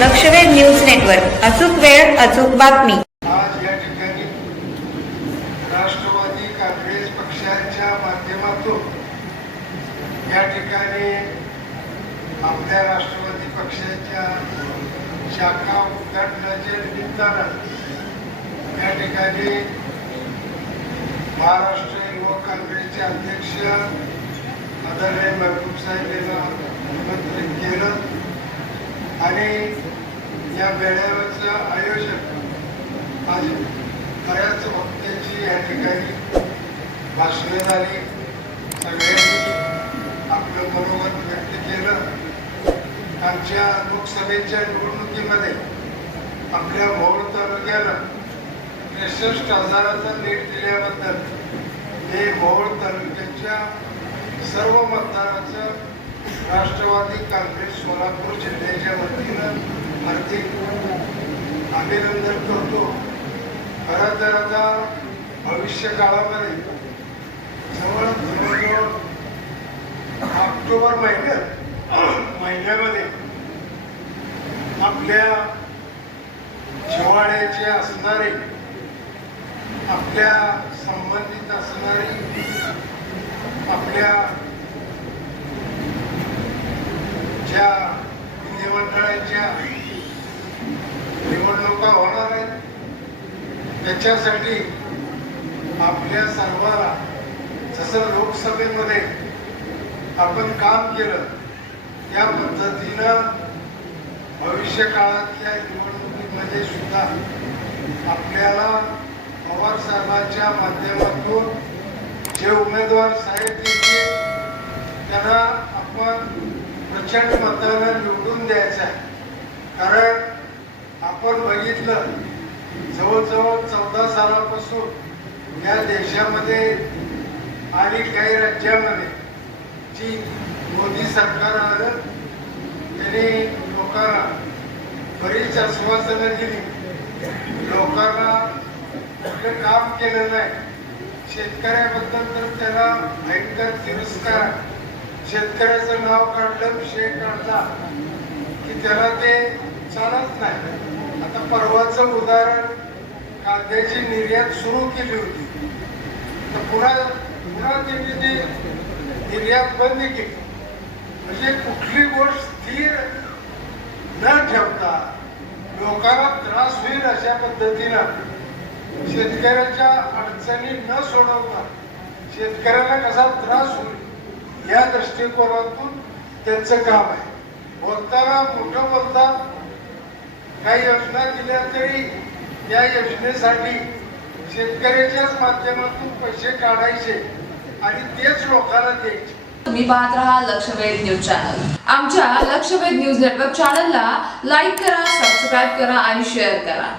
लक्षवेध news network. अचूक वेळ अचूक बातमी. आज या ठिकाणी राष्ट्रवादी काँग्रेस पक्षाच्या माध्यमातून या ठिकाणी आपल्या राष्ट्रवादी पक्षाच्या शाखा उद्घाटनाच्या निमित्तानं या ठिकाणी महाराष्ट्र युवक काँग्रेसचे अध्यक्ष आदरणीय महबूब साहेब यांना निमंत्रित केलं. आणि या मेळाव्याचं आयोजन आज बऱ्याच वक्त्यांची या ठिकाणी भाषणं झाली. सगळ्यांनी आपलं मनोमत व्यक्त केलं. आमच्या लोकसभेच्या निवडणुकीमध्ये आपल्या मोहोळ तालुक्याला त्रेसष्ट हजाराचा नीट दिल्याबद्दल हे मोहोळ तालुक्याच्या सर्व मतदाराचं राष्ट्रवादी काँग्रेस सोलापूर जिल्ह्याच्या वतीनं हार्दिक अभिनंदन करतो. खरं तर आता भविष्य काळामध्ये जवळ जवळजवळ ऑक्टोबर महिन्यात महिन्यामध्ये आपल्या जिवाळ्याचे असणारे आपल्या संबंधित असणारी आपल्या ज्या विधिमंडळाच्या निवडणुका होणार आहेत. त्याच्यासाठी आपल्या सर्वांना जसं लोकसभेमध्ये आपण काम केलं त्या पद्धतीनं भविष्य काळातल्या निवडणुकीमध्ये सुद्धा आपल्याला पवार साहेबांच्या माध्यमातून जे उमेदवार साहेब येतील त्यांना आपण प्रचंड मतानं निवडून द्यायचं आहे. कारण आपण बघितलं जवळजवळ चौदा सालापासून या देशामध्ये आणि काही राज्यामध्ये जी मोदी सरकार आलं त्यांनी लोकांना बरीच आश्वासनं दिली. लोकांना कुठलं काम केलं नाही. शेतकऱ्याबद्दल तर त्याला भयंकर तिरस्कार शेतकऱ्याचं नाव काढलं विषय काढला की त्याला ते चालत नाही. आता परवाचं उदाहरण कांद्याची निर्यात सुरू केली होती. तर पुन्हा पुन्हा त्यांनी ती निर्यात बंद केली. म्हणजे कुठली गोष्ट स्थिर न ठेवता लोकांना त्रास होईल अशा पद्धतीनं शेतकऱ्याच्या अडचणी न सोडवता शेतकऱ्याला कसा त्रास होईल? या दृष्टिकोनातून त्यांचं काम आहे. बोलताना मोठं बोलतात काही योजना दिल्या तरी त्या योजनेसाठी शेतकऱ्याच्याच माध्यमातून पैसे काढायचे आणि तेच लोकांना द्यायचे. तुम्ही पाहत राहा लक्षवेध न्यूज चॅनल. आमच्या लक्षवेध न्यूज नेटवर्क चॅनलला लाईक करा सबस्क्राईब करा आणि शेअर करा.